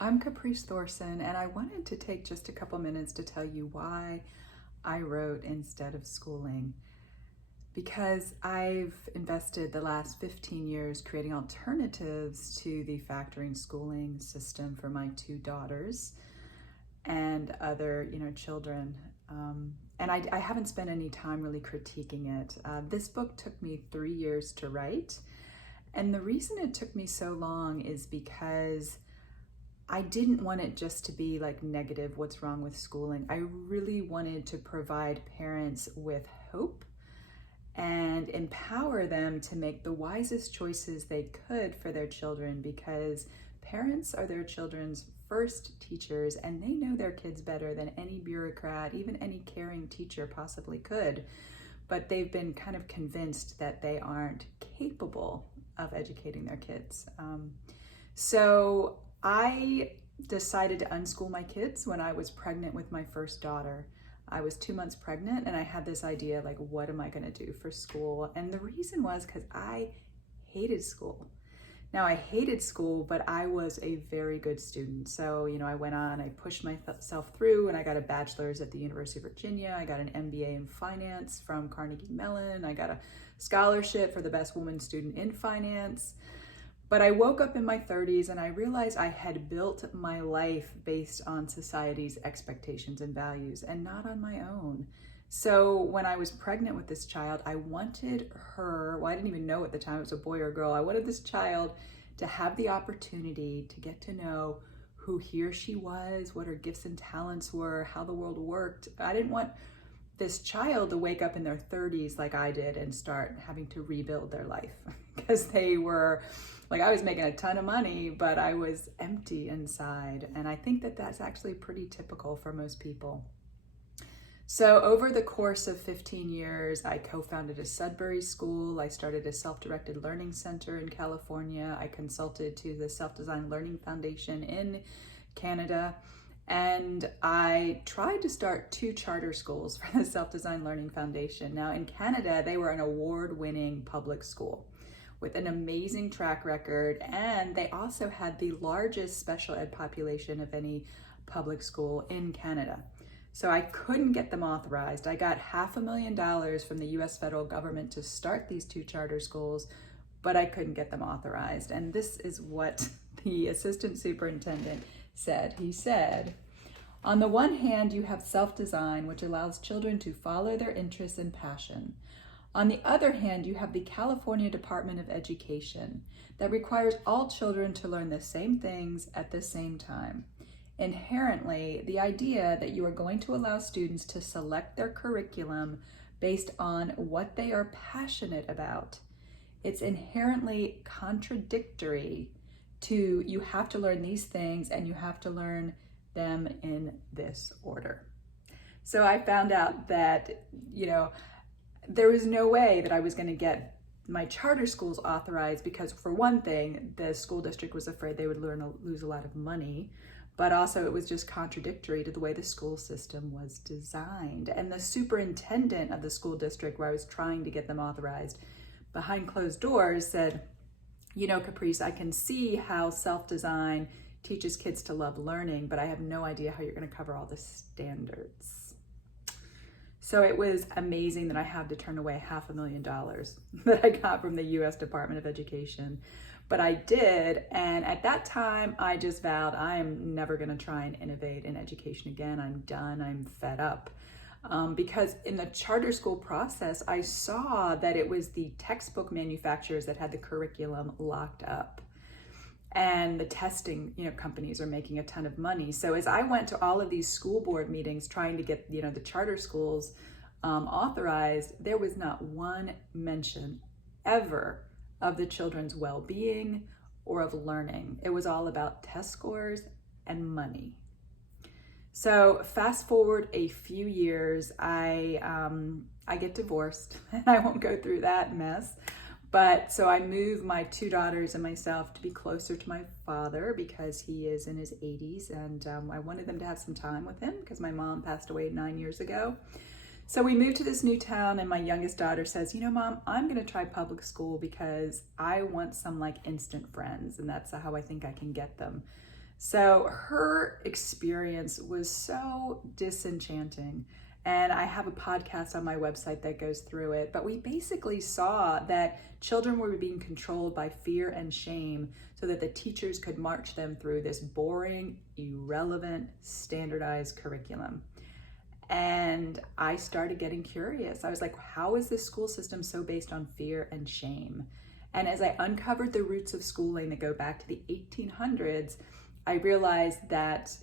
I'm Caprice Thorsen, and I wanted to take just a couple minutes to tell you why I wrote instead of schooling. Because I've invested the last 15 years creating alternatives to the factoring schooling system for my two daughters and other, children. And I haven't spent any time really critiquing it. This book took me 3 years to write. And the reason it took me so long is because I didn't want it just to be like negative, what's wrong with schooling. I really wanted to provide parents with hope and empower them to make the wisest choices they could for their children, because parents are their children's first teachers and they know their kids better than any bureaucrat, even any caring teacher possibly could. But they've been kind of convinced that they aren't capable of educating their kids. So I decided to unschool my kids when I was pregnant with my first daughter. I was 2 months pregnant and I had this idea, like, what am I going to do for school? And the reason was because I hated school. Now, I hated school, but I was a very good student. So, I went on, I pushed myself through, and I got a bachelor's at the University of Virginia. I got an MBA in finance from Carnegie Mellon. I got a scholarship for the best woman student in finance. But I woke up in my 30s and I realized I had built my life based on society's expectations and values and not on my own. So when I was pregnant with this child, I wanted her, well, I didn't even know at the time it was a boy or a girl. I wanted this child to have the opportunity to get to know who he or she was, what her gifts and talents were, how the world worked. I didn't want this child to wake up in their 30s like I did and start having to rebuild their life because they were like, I was making a ton of money, but I was empty inside. And I think that that's actually pretty typical for most people. So over the course of 15 years, I co-founded a Sudbury school. I started a self-directed learning center in California. I consulted to the Self-Design Learning Foundation in Canada. And I tried to start 2 charter schools for the Self-Design Learning Foundation. Now in Canada, they were an award-winning public school with an amazing track record. And they also had the largest special ed population of any public school in Canada. So I couldn't get them authorized. I got $500,000 from the US federal government to start these 2 charter schools, but I couldn't get them authorized. And this is what the assistant superintendent said. He said, on the one hand, you have self-design, which allows children to follow their interests and passion. On the other hand, you have the California Department of Education that requires all children to learn the same things at the same time. Inherently, the idea that you are going to allow students to select their curriculum based on what they are passionate about, it's inherently contradictory to you have to learn these things and you have to learn them in this order. So I found out that, there was no way that I was going to get my charter schools authorized because, for one thing, the school district was afraid they would lose a lot of money, but also it was just contradictory to the way the school system was designed. And the superintendent of the school district where I was trying to get them authorized behind closed doors said, Caprice, I can see how self-design teaches kids to love learning, but I have no idea how you're going to cover all the standards. So it was amazing that I had to turn away $500,000 that I got from the US Department of Education. But I did, and at that time, I just vowed I am never going to try and innovate in education again. I'm done. I'm fed up. Because in the charter school process, I saw that it was the textbook manufacturers that had the curriculum locked up. And the testing, companies are making a ton of money. So as I went to all of these school board meetings trying to get, the charter schools authorized, there was not one mention ever of the children's well-being or of learning. It was all about test scores and money. So fast forward a few years, I get divorced, and I won't go through that mess. But so I moved my 2 daughters and myself to be closer to my father because he is in his 80s, and I wanted them to have some time with him because my mom passed away 9 years ago. So we moved to this new town, and my youngest daughter says, Mom, I'm going to try public school because I want some instant friends, and that's how I think I can get them. So her experience was so disenchanting. And I have a podcast on my website that goes through it. But we basically saw that children were being controlled by fear and shame so that the teachers could march them through this boring, irrelevant, standardized curriculum. And I started getting curious. I was like, how is this school system so based on fear and shame? And as I uncovered the roots of schooling that go back to the 1800s, I realized that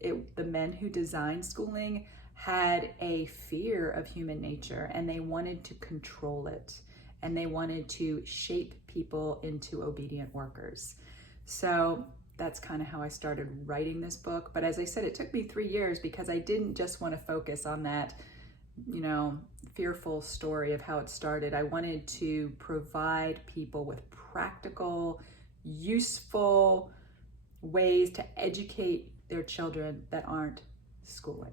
the men who designed schooling had a fear of human nature, and they wanted to control it, and they wanted to shape people into obedient workers. So that's kind of how I started writing this book. But as I said, it took me 3 years because I didn't just want to focus on that, fearful story of how it started. I wanted to provide people with practical, useful ways to educate their children that aren't schooling.